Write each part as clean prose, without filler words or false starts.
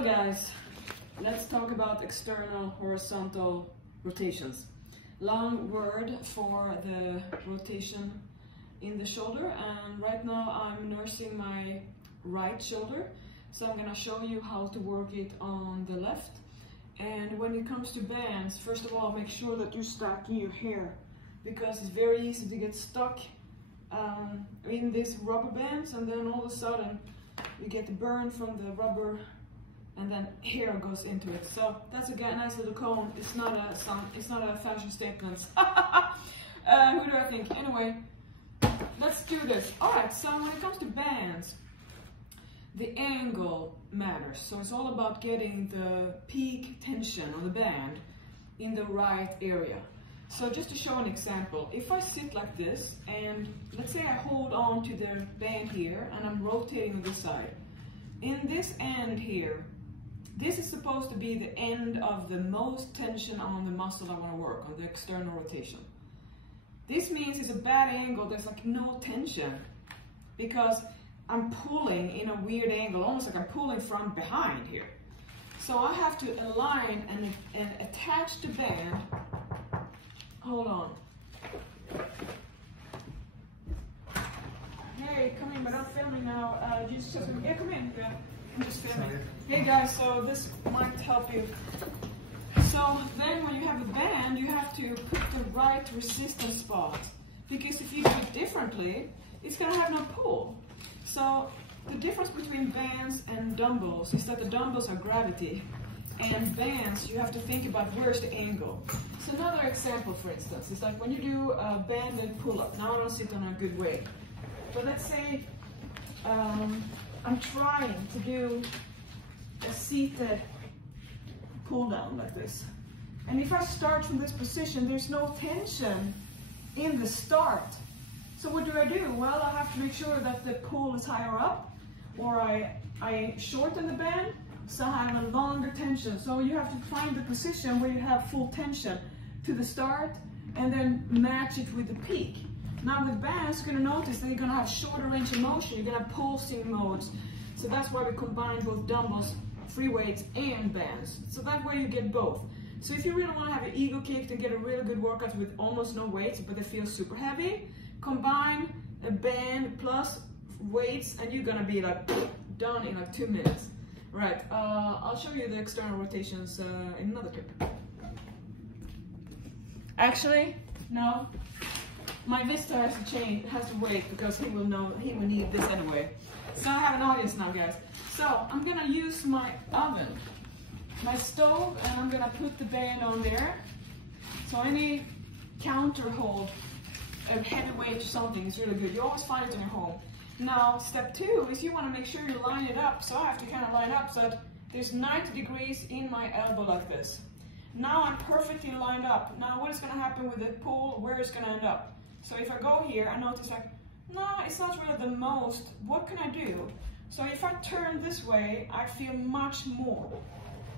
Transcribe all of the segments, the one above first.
So guys, let's talk about external horizontal rotations. Long word for the rotation in the shoulder, and right now I'm nursing my right shoulder, so I'm gonna show you how to work it on the left. And when it comes to bands, first of all, make sure that you're stacking your hair, because it's very easy to get stuck in these rubber bands, and then all of a sudden you get the burn from the rubber and then hair goes into it. So that's a nice little cone. It's not a fashion statement. Who do I think? Anyway, let's do this. All right, so when it comes to bands, the angle matters. So it's all about getting the peak tension on the band in the right area. So just to show an example, if I sit like this, and let's say I hold on to the band here and I'm rotating on this side. In this end here, this is supposed to be the end of the most tension on the muscle I want to work on, the external rotation. This means it's a bad angle, there's like no tension, because I'm pulling in a weird angle, almost like I'm pulling from behind here. So I have to align and attach the band. Hold on. Hey, come in, but I'm filming now. Yeah, come in. Yeah, I'm just filming. Hey guys, so this might help you. So then when you have a band, you have to put the right resistance spot, because if you do it differently, it's gonna have no pull. So the difference between bands and dumbbells is that the dumbbells are gravity, and bands, you have to think about where's the angle. So another example, for instance, is like when you do a banded pull-up. Now I don't sit on a good way, but let's say I'm trying to do a seated pull down like this. And if I start from this position, there's no tension in the start. So what do? Well, I have to make sure that the pull is higher up, or I shorten the band, so I have a longer tension. So you have to find the position where you have full tension to the start, and then match it with the peak. Now with bands, you're gonna notice that you're gonna have shorter range of motion, you're gonna have pulsing modes. So that's why we combine both dumbbells, free weights, and bands. So that way you get both. So if you really wanna have an ego kick and get a really good workout with almost no weights, but they feel super heavy, combine a band plus weights, and you're gonna be like done in like 2 minutes. Right, I'll show you the external rotations in another clip. Actually, no. My Vista has to change, has to wait, because he will need this anyway. So I have an audience now, guys. So I'm gonna use my oven, my stove, and I'm gonna put the band on there. So any counter hold, a heavy weight or something is really good. You always find it in your home. Now, step 2 is you wanna make sure you line it up. So I have to kind of line up so that there's 90 degrees in my elbow like this. Now I'm perfectly lined up. Now what is gonna happen with the pull, where it's gonna end up? So if I go here, I notice like, no, it's not really the most. What can I do? So if I turn this way, I feel much more.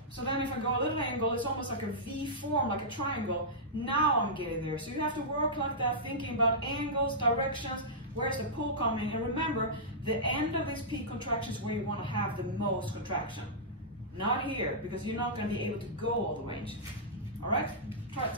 So then if I go a little angle, it's almost like a V form, like a triangle. Now I'm getting there. So you have to work like that, thinking about angles, directions, where's the pull coming? And remember, the end of this peak contraction is where you want to have the most contraction. Not here, because you're not going to be able to go all the range. All right? Try it.